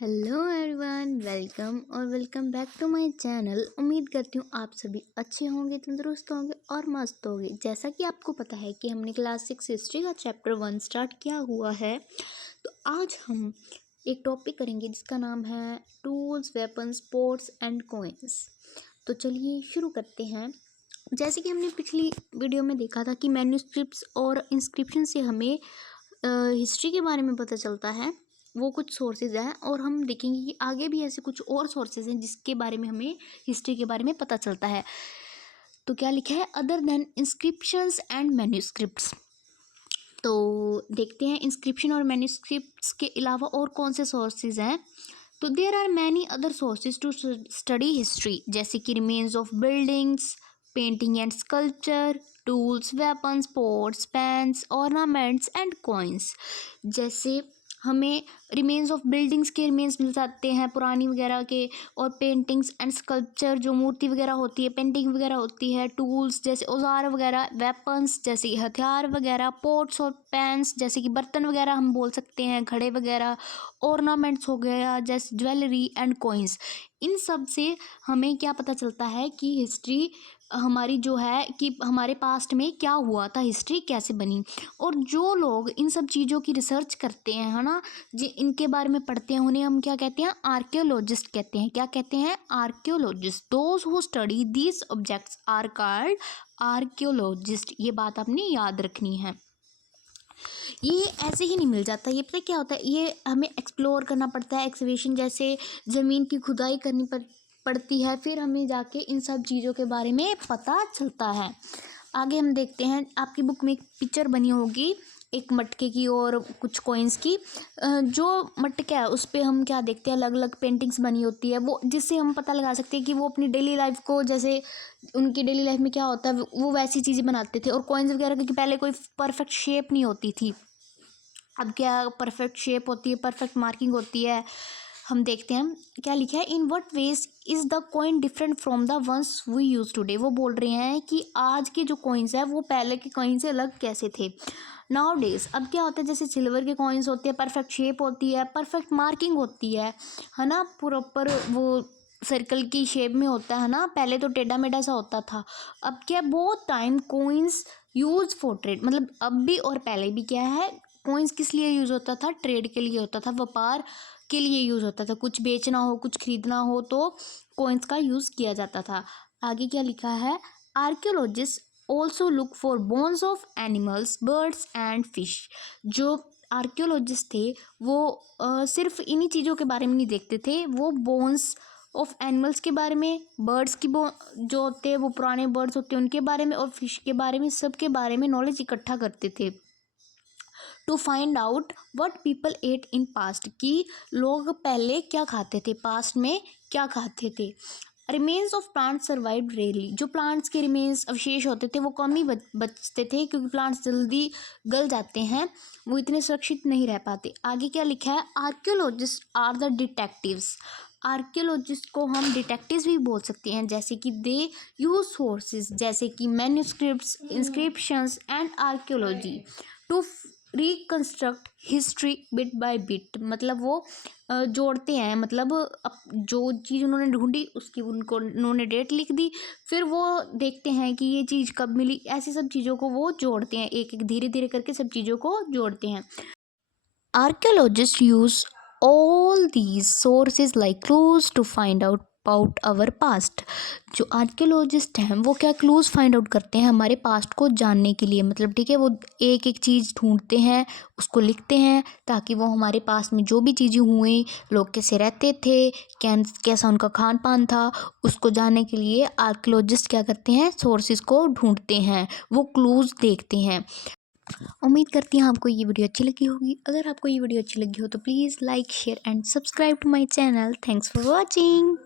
Hello everyone, welcome back to my channel. उम्मीद करती हूँ आप सभी अच्छे होंगे, तंदुरुस्त होंगे और मस्त होंगे। जैसा कि आपको पता है कि हमने क्लास 6 हिस्ट्री का चैप्टर 1 स्टार्ट किया हुआ है, तो आज हम एक टॉपिक करेंगे जिसका नाम है tools, weapons, ports and coins. तो चलिए शुरू करते हैं। जैसे कि हमने पिछली वीडियो में देखा था कि मैन्यूस्क्रिप्ट्स और इंस्क्रिप्शन से हमें हिस्ट्री के बारे में पता चलता है, वो कुछ सोर्सेज हैं। और हम देखेंगे कि आगे भी ऐसे कुछ और सोर्सेज हैं जिसके बारे में हमें हिस्ट्री के बारे में पता चलता है। तो क्या लिखा है, other than inscriptions and manuscripts. तो देखते हैं इंस्क्रिप्शन और मैन्यूस्क्रिप्ट्स के अलावा और कौन से सोर्सेज हैं। तो there are many other sources to study history, जैसे कि remains of buildings, painting and sculpture, tools, weapons, ports, pens, ornaments and coins. जैसे हमें रिमेन्स ऑफ बिल्डिंग्स के रिमेन्स मिल जाते हैं पुरानी वगैरह के, और पेंटिंग्स एंड स्कल्पचर जो मूर्ति वगैरह होती है, पेंटिंग वगैरह होती है, टूल्स जैसे औजार वगैरह, वेपन्स जैसे कि हथियार वगैरह, पोट्स और पैन्स जैसे कि बर्तन वगैरह हम बोल सकते हैं, घड़े वगैरह, ऑर्नामेंट्स हो गया जैसे ज्वेलरी एंड कॉइन्स। इन सब से हमें क्या पता चलता है कि हिस्ट्री हमारी जो है कि हमारे पास्ट में क्या हुआ था, हिस्ट्री कैसे बनी। और जो लोग इन सब चीज़ों की रिसर्च करते हैं, है ना, जी, इनके बारे में पढ़ते हैं, उन्हें हम क्या कहते हैं, आर्कियोलॉजिस्ट कहते हैं। क्या कहते हैं, archaeologist. Those who study these objects are called archaeologist. ये बात आपने याद रखनी है। ये ऐसे ही नहीं मिल जाता, ये पता क्या होता है, ये हमें एक्सप्लोर करना पड़ता है, एक्सकवेशन जैसे ज़मीन की खुदाई करनी पड़ती है, फिर हमें जाके इन सब चीज़ों के बारे में पता चलता है। आगे हम देखते हैं, आपकी बुक में एक पिक्चर बनी होगी एक मटके की और कुछ कॉइन्स की। जो मटका है उस पर हम क्या देखते हैं, अलग अलग पेंटिंग्स बनी होती है, वो जिससे हम पता लगा सकते हैं कि वो अपनी डेली लाइफ को, जैसे उनकी डेली लाइफ में क्या होता है वो वैसी चीज़ें बनाते थे। और कॉइन्स वगैरह, क्योंकि पहले कोई परफेक्ट शेप नहीं होती थी, अब क्या परफेक्ट शेप होती है, परफेक्ट मार्किंग होती है। हम देखते हैं क्या लिखा है, in what ways is the coin different from the ones we use today. वो बोल रहे हैं कि आज के जो कॉइन्स है वो पहले के कॉइन से अलग कैसे थे। नाउ डेज अब क्या होता है, जैसे सिल्वर के कॉइन्स होते हैं, परफेक्ट शेप होती है, परफेक्ट मार्किंग होती है ना, प्रॉपर वो सर्कल की शेप में होता है ना। पहले तो टेढ़ा मेढ़ा सा होता था। अब क्या, बहुत time coins use for trade, मतलब अब भी और पहले भी क्या है, कॉइन्स किस लिए यूज़ होता था, ट्रेड के लिए होता था, व्यापार के लिए यूज़ होता था। कुछ बेचना हो, कुछ खरीदना हो तो कॉइन्स का यूज़ किया जाता था। आगे क्या लिखा है, archaeologist also look for bones of animals, birds and fish. जो आर्कियोलॉजिस्ट थे वो सिर्फ इन्हीं चीज़ों के बारे में नहीं देखते थे, वो बोन्स ऑफ एनिमल्स के बारे में, बर्ड्स की जो होते हैं वो पुराने बर्ड्स होते हैं उनके बारे में, और फिश के बारे में, सब के बारे में नॉलेज इकट्ठा करते थे to find out what people ate in past, कि लोग पहले क्या खाते थे, पास्ट में क्या खाते थे। Remains of plants survived rarely. जो प्लांट्स के रिमेन्स अवशेष होते थे वो कम ही बचते थे, क्योंकि प्लांट्स जल्दी गल जाते हैं, वो इतने सुरक्षित नहीं रह पाते। आगे क्या लिखा है, archaeologist are the detectives. Archaeologist को हम डिटेक्टिव्स भी बोल सकते हैं, जैसे कि दे यूज सोर्सेज जैसे कि manuscripts, inscriptions and archaeology to reconstruct history bit by bit. मतलब वो जोड़ते हैं, मतलब जो चीज़ उन्होंने ढूंढी उसकी उनको उन्होंने डेट लिख दी, फिर वो देखते हैं कि ये चीज़ कब मिली, ऐसी सब चीज़ों को वो जोड़ते हैं, एक एक धीरे धीरे करके सब चीज़ों को जोड़ते हैं। Archaeologists use all these sources like clues to find out about our past. जो आर्कियोलॉजिस्ट हैं वो क्या क्लूज फाइंड आउट करते हैं हमारे पास्ट को जानने के लिए, मतलब ठीक है, वो एक एक चीज़ ढूंढते हैं, उसको लिखते हैं, ताकि वो हमारे पास्ट में जो भी चीज़ें हुई, लोग कैसे रहते थे, कैसा उनका खान पान था, उसको जानने के लिए आर्कियोलॉजिस्ट क्या करते हैं, सोर्सेज को ढूंढते हैं, वो क्लूज देखते हैं। उम्मीद करती हूँ आपको ये वीडियो अच्छी लगी होगी। अगर आपको ये वीडियो अच्छी लगी हो तो please like, share and subscribe to my channel. Thanks for watching.